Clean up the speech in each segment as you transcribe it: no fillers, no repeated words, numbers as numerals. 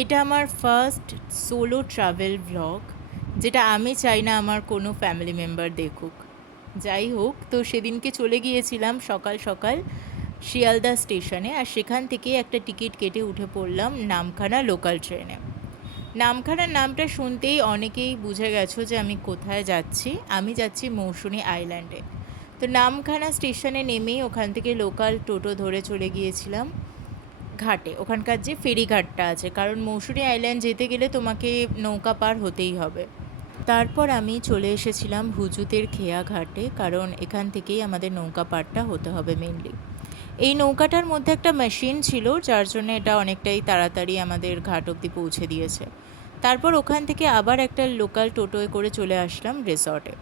এটা আমার first solo travel vlog, যেটা আমি চাই না আমার কোনো ফ্যামিলি মেম্বার দেখুক। যাই হোক, তো সেদিনকে চলে গিয়েছিলাম সকাল সকাল শিয়ালদা স্টেশনে, আর সেখান থেকে একটা টিকিট কেটে উঠে পড়লাম নামখানা লোকাল ট্রেনে। নামখানার নামটা শুনতেই অনেকেই বুঝে গেছো যে আমি কোথায় যাচ্ছি। আমি যাচ্ছি মৌসুনি আইল্যান্ডে। তো নামখানা স্টেশনে নেমেই ওখান থেকে লোকাল টোটো ধরে চলে গিয়েছিলাম ঘাটে, ওখানকার যে ফেরিঘাটটা আছে, কারণ মৌসুনি আইল্যান্ড যেতে গেলে তোমাকে নৌকা পার হতেই হবে। তারপর আমি চলে এসেছিলাম হুজুতের খেয়া ঘাটে, কারণ এখান থেকেই আমাদের নৌকা পারটা হতে হবে মেনলি। এই নৌকাটার মধ্যে একটা মেশিন ছিল, যার জন্য এটা অনেকটাই তাড়াতাড়ি আমাদের ঘাট অবধি পৌঁছে দিয়েছে। তারপর ওখান থেকে আবার একটা লোকাল টোটোয় করে চলে আসলাম রিসর্টে।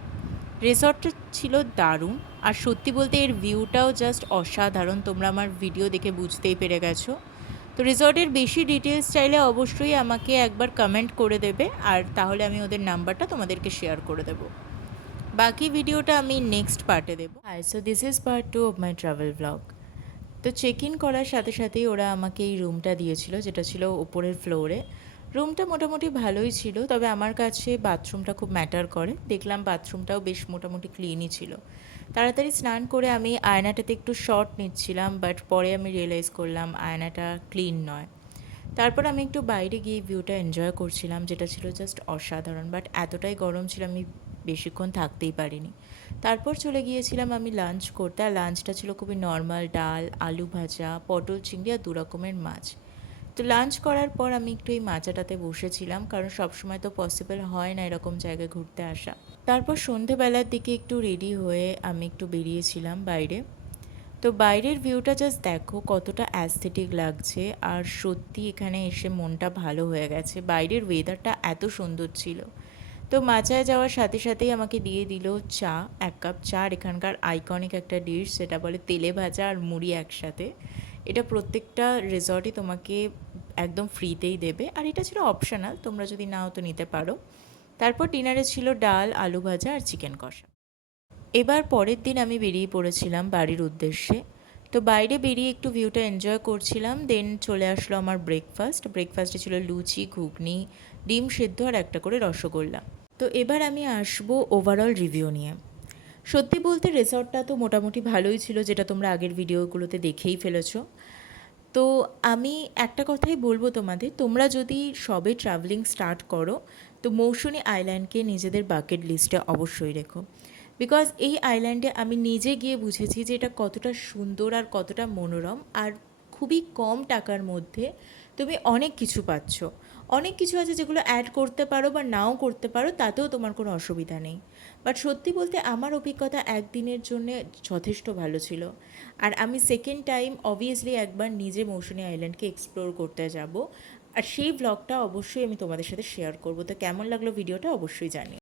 রিসর্টটা ছিল দারুণ, আর সত্যি বলতে এর ভিউটাও জাস্ট অসাধারণ। তোমরা আমার ভিডিও দেখে বুঝতেই পেরে গেছো। তো রিসর্টের বেশি ডিটেলস চাইলে অবশ্যই আমাকে একবার কমেন্ট করে দেবে, আর তাহলে আমি ওদের নাম্বারটা তোমাদেরকে শেয়ার করে দেবো। বাকি ভিডিওটা আমি নেক্সট পার্টে দেবো। So this is part 2 of my travel blog. তো চেক ইন করার সাথে সাথেই ওরা আমাকে এই রুমটা দিয়েছিল, যেটা ছিল ওপরের ফ্লোরে। রুমটা মোটামুটি ভালোই ছিল, তবে আমার কাছে বাথরুমটা খুব ম্যাটার করে। দেখলাম বাথরুমটাও বেশ মোটামুটি ক্লিনই ছিল। তাড়াতাড়ি স্নান করে আমি আয়নাটাতে একটু শর্ট নিচ্ছিলাম, বাট পরে আমি রিয়েলাইজ করলাম আয়নাটা ক্লিন নয়। তারপর আমি একটু বাইরে গিয়ে ভিউটা এনজয় করছিলাম, যেটা ছিল জাস্ট অসাধারণ। বাট এতটাই গরম ছিল, আমি বেশিক্ষণ থাকতেই পারিনি। তারপর চলে গিয়েছিলাম আমি লাঞ্চ করতে, আর লাঞ্চটা ছিল খুবই নর্মাল, ডাল, আলু ভাজা, পটল চিংড়ি আর 2 রকমের মাছ। তো লাঞ্চ করার পর আমি একটু এই মাচাটাতে বসেছিলাম, কারণ সবসময় তো পসিবল হয় না এরকম জায়গায় ঘুরতে আসা। তারপর সন্ধেবেলার দিকে একটু রেডি হয়ে আমি একটু বেরিয়েছিলাম বাইরে। তো বাইরের ভিউটা জাস্ট দেখো কতটা অ্যাস্থেটিক লাগছে, আর সত্যি এখানে এসে মনটা ভালো হয়ে গেছে। বাইরের ওয়েদারটা এত সুন্দর ছিল। তো মাচায় যাওয়ার সাথে সাথেই আমাকে দিয়ে দিল চা, 1 কাপ চা। আর এখানকার আইকনিক একটা ডিশ, সেটা বলে তেলে ভাজা আর মুড়ি একসাথে। এটা প্রত্যেকটা রিসর্টই তোমাকে একদম ফ্রিতেই দেবে, আর এটা ছিল অপশনাল, তোমরা যদি নাও তো নিতে পারো। তারপর ডিনারে ছিল ডাল, আলু ভাজা আর চিকেন কষা। এবার পরের দিন আমি বেরিয়ে পড়েছিলাম বাড়ির উদ্দেশ্যে। তো বাইরে বেরিয়ে একটু ভিউটা এনজয় করছিলাম, দেন চলে আসলো আমার ব্রেকফাস্টে ছিল লুচি, ঘুগনি, ডিম সেদ্ধ আর একটা করে রসগোল্লা। তো এবার আমি আসবো ওভারঅল রিভিউ নিয়ে। সত্যি বলতে রিসর্টটা তো মোটামুটি ভালোই ছিল, যেটা তোমরা আগের ভিডিওগুলোতে দেখেই ফেলেছো। তো আমি একটা কথাই বলবো তোমাদের, তোমরা যদি সবে ট্রাভেলিং স্টার্ট করো, তো মৌসুনি আইল্যান্ডকে নিজেদের বাকেট লিস্টে অবশ্যই রেখো। বিকজ এই আইল্যান্ডে আমি নিজে গিয়ে বুঝেছি যে এটা কতটা সুন্দর আর কতটা মনোরম, আর খুবই কম টাকার মধ্যে তুমি অনেক কিছু পাচ্ছ। অনেক কিছু আছে যেগুলো অ্যাড করতে পারো বা নাও করতে পারো, তাতেও তোমার কোনো অসুবিধা নেই। বাট সত্যি বলতে আমার অভিজ্ঞতা একদিনের জন্যে যথেষ্ট ভালো ছিল। আর আমি সেকেন্ড টাইম অবভিয়াসলি একবার নিজে মৌসুনি আইল্যান্ডকে এক্সপ্লোর করতে যাব, আর সেই ব্লগটা অবশ্যই আমি তোমাদের সাথে শেয়ার করবো। তো কেমন লাগলো ভিডিওটা অবশ্যই জানিও।